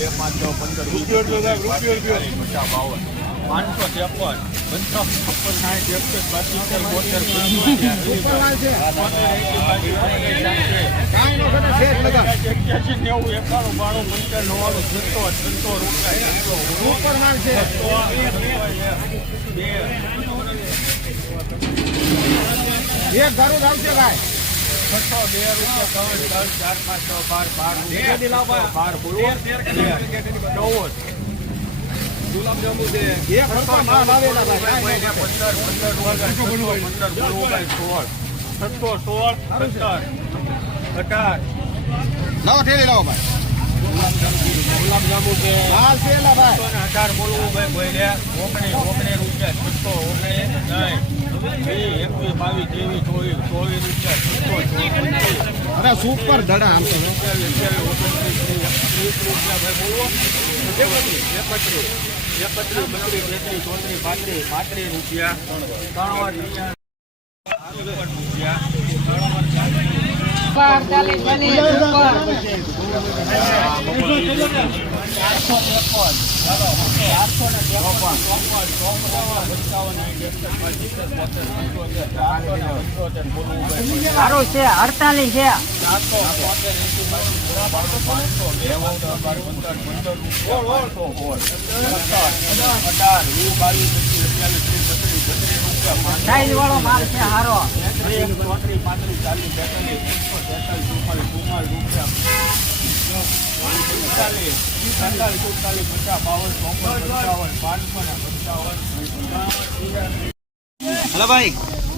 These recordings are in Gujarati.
બે પાંચ પંદર પચીસ પચાસ બાવન પાંચસો ત્રેપન પંચાવન છપ્પન સાઠ બાસઠ સિત્તેર બોતેર એક્યાસી નેવું એકાણું બાણું પંચાણું નવ્વાણું છસો છસો રૂપિયા એક ઘરું આવશે ભાઈ. છસો બે રૂપિયા ત્રણ ત્રણ ચાર પાંચ છ બાર બાર બાર ચૌદ આવેલા ભાઈ પંદર પંદર પંદર સોળ સત્તો સોળ સત્તર અઢાર ઠેલી લાવો ભાઈ. ગુલાબજાંબુ છે છે. અઢાર બોલવું ભાઈ. બોલ્યા ઓગણીસ ઓગણી રૂપિયા છસો ઓગણી નહીં એકવીસ બાવીસ ત્રેવીસ ચોવીસ ચોવીસ રૂપિયા અરે સુપર ધડા આમ તો. સારું છે અડતાલીસ છે સાઈઝ વાળો માલ છે હારો. હલો ભાઈ.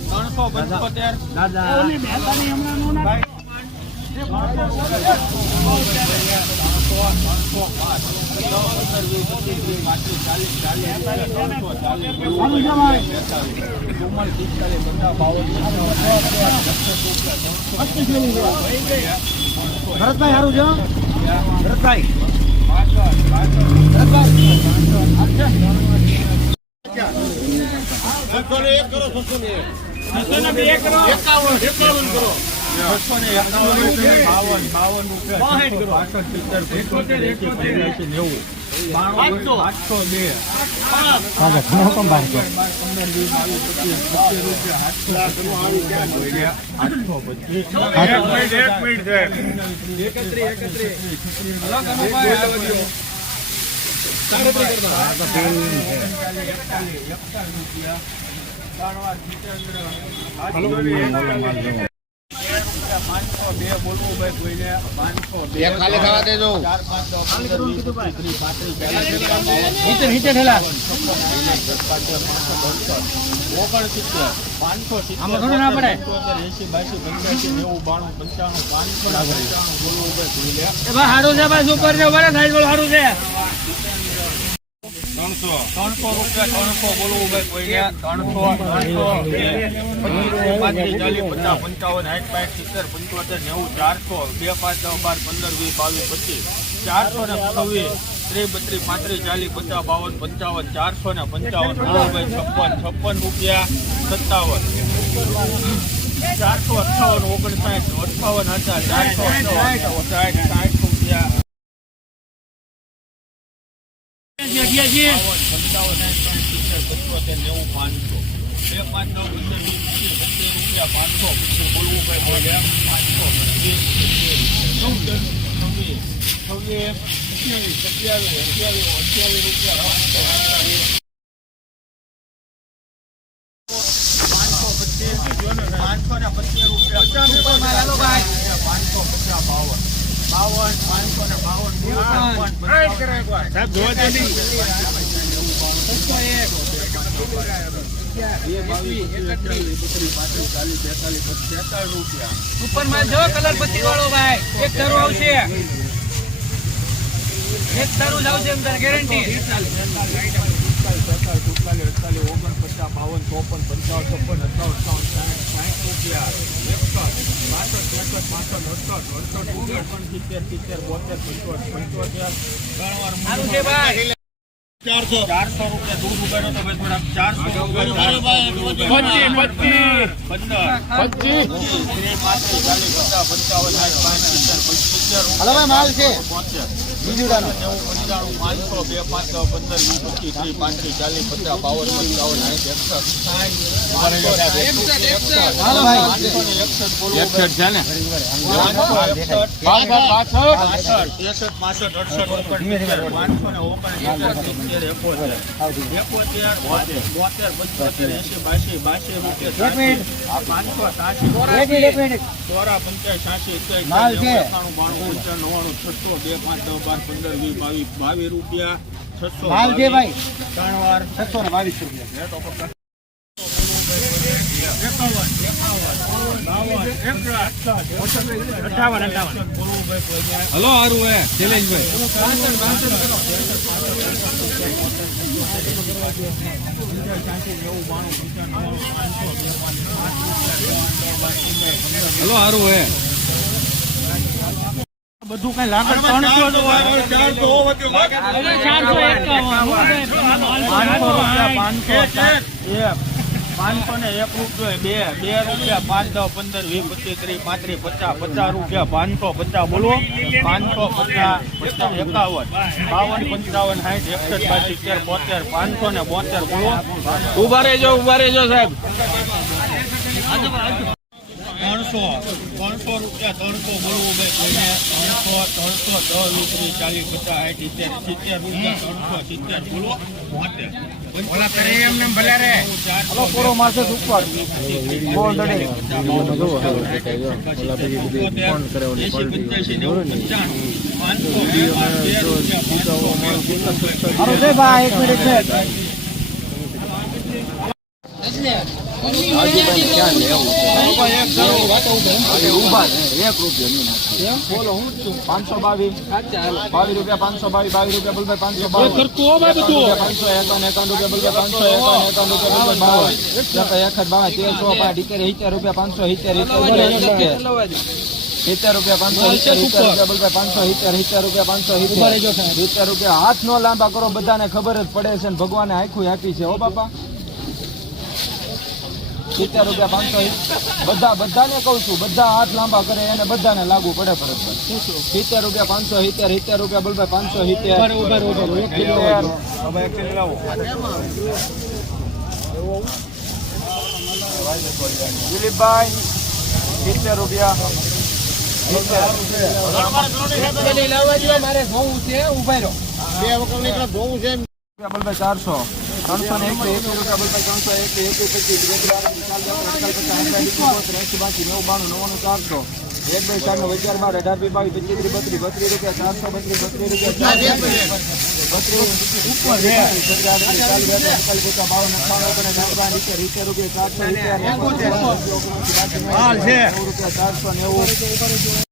ત્રણસો પંચોતેર. ભરતભાઈ સારું છે ભરતભાઈ છસો ને એકાવન રૂપિયા બાવન બાવન રૂપિયા પાસઠ સિત્તેર પંચોતેર એકોતેર એંસી નેવું બાણું કરો બે પંદર વીસ બાવીસ પચીસ પચીસ રૂપિયા આઠસો પચીસ બે બોલવું ભાઈ કોઈને પાંચસો બે ખાલી ખાવા દેજો ચાર પાંચ પાંત્રીસ સિત્તેર ના પડે. એસી બાસી પંચ્યાસી નેવું બાણું પંચાણું પાંચસો બોલવું ભાઈ સારું છે ભાઈ સુપર છે સારું છે ત્રણસો ત્રણસો રૂપિયા, ત્રણસો બોલવું ભાઈ કોઈને ત્રણસો ત્રણસો પાંત્રીસ, ચાલીસ, પચાસ, પંચાવન, સાઠ પાંચ સિત્તેર, પંચોતેર, નેવું, ચારસો, બે, પાંચ, દસ, બાર, પંદર, વીસ, બાવીસ, પચીસ. ચારસો ને છવ્વીસ ત્રીસ પાંત્રીસ, ચાલીસ, પચાસ, બાવન, પંચાવન, ચારસો ને પંચાવન ભાઈ છપ્પન છપ્પન રૂપિયા, સત્તાવન. ચારસો અઠાવન ઓગણસાઠ અઠાવન હજાર ચારસો અઠાવન સાઠ સાઠ રૂપિયા. બે પાંચ નવ પચીસ પચીસ રૂપિયા પાંચસો બોલવું ભાઈ બોલ્યા પાંચસો છવ્વીસ સત્યાવીસ સત્યાવીસ અઠ્યાવીસ રૂપિયા પાંચસો ને પચીસ રૂપિયા પાંચસો પચાસ બાવન. બાવન પાંચસો ને બાવન રૂપિયા સુપર માલ જો કલર પત્તી વાળો ભાઈ એક તારું આવશે. એક તારું જ આવશે એમ તારે ગેરંટી ઓગણપચાસ બાવન ચોપન પંચાવન ચોપન અઠાવન અઠાવન સાઠ સાઠ રૂપિયા. ચારસો રૂપિયા દૂધ ઉગાડો તો ભાઈ થોડાક ચારસો પચીસ. પચીસ પચીસ પંચાવન પાંચ સિત્તેર પંચોતેર ભાઈ, માલ છે. બોતેર બીજું પંચાણું પાંચસો બે પાંચ પંદર વીસ પચીસ ત્રીસ પાંત્રીસ ચાલીસ પચાસ બાવન પંચાવન સાઠ એકસઠ. પાસઠ પાંચસો સાસી એકાસી નવ્વાણું છસો બે પાંચ બાર પંદર વીસ બાવીસ બાવીસ રૂપિયા છસો માલ છે ભાઈ. ત્રણ વાર. છસો ને બાવીસ રૂપિયા. અઠાવન અઠાવન હલો હારું હે શૈલેષભાઈ. હલો હારું હે બધું કઈ એકાવન પાંચસો ને એક રૂપિયો બે. બે રૂપિયા પાંચ દસ પંદર વીસ પચીસ ત્રીસ પાંત્રીસ પચાસ પચાસ રૂપિયા પાંચસો પચાસ બોલો. પાંચસો પચાસ પચાસ એકાવન. બાવન પંચાવન સાઠ એકસઠ બાર સિત્તેર બોતેર પાંચસો ને બોતેર બોલો. ઊભા રહેજો ઊભા રહેજો સાહેબ. ત્રણસો ત્રણસો રૂપિયા ત્રણસો મળવું ભાઈ કોઈને. ત્રણસો ત્રણસો દસ રૂપિયા ત્રીસ ચાલીસ પચાસ સાઠ સિત્તેર સિત્તેર રૂપિયા ત્રણસો સિત્તેર બોલો. બોતેર હલો પાંચસો બાવીસ બાવીસ રૂપિયા પાંચસો બાવીસ બાવીસ રૂપિયા બોલભાઈ પાંચસો પાંચસો એકાવન એકાવન પાંચસો એકાવન રૂપિયા બોલ ભાઈ બાવન તેરસો પાંચ રૂપિયા પાંચસો ઇત્તેર સિત્તેર રૂપિયા પાંચસો સિત્તેર રૂપિયા પાંચસો સિત્તેર સિત્તેર રૂપિયા પાંચસો સિત્તેર રૂપિયા હાથ નો લાંબા કરો બધાને ખબર જ પડે છે ભગવાને આખું આપી છે ઓ બાપા સિત્તેર રૂપિયા પાંચસો બધા બધાને કહું છું બધા હાથ લાંબા કરે એને બધાને લાગુ પડે ફરજ સિત્તેર રૂપિયા પાંચસો સિત્તેર સિત્તેર રૂપિયા બોલ ભાઈ પાંચસો સિત્તેર. દિલીપભાઈ સિત્તેર રૂપિયા ચારસો ત્રણસો ને એકસો રૂપિયા બોલ ભાઈ ત્રણસો એક પચીસ નેવું બાણું નવ્વાણું ચારસો એક બે ચાર વિચાર બાર અઢાર બે બાવીસ પચીસ બત્રીસ બત્રીસ રૂપિયા ચારસો બત્રીસ બત્રીસ રૂપિયા રૂપિયા ચારસો નેવું.